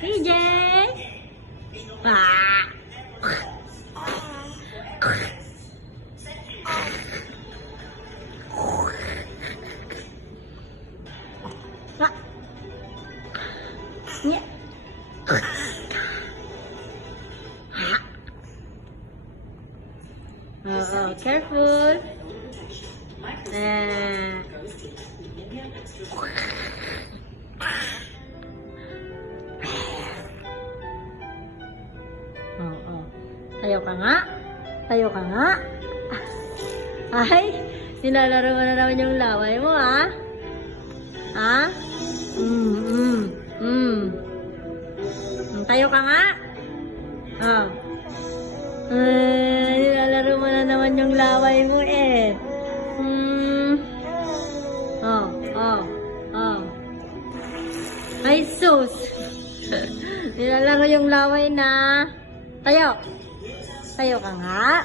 PJ! Ah! Ah! Nya! Oh, careful. Oh. Tayo ka nga. Tayo ka nga. Ay, nilalaro mo na naman yung laway mo, ha? Ha? Tayo ka nga. Oh. Nilalaro mo na naman yung laway mo, eh. Oh. Ay, sus. Nilalaro yung laway na. Tayo. Tayo ka nga.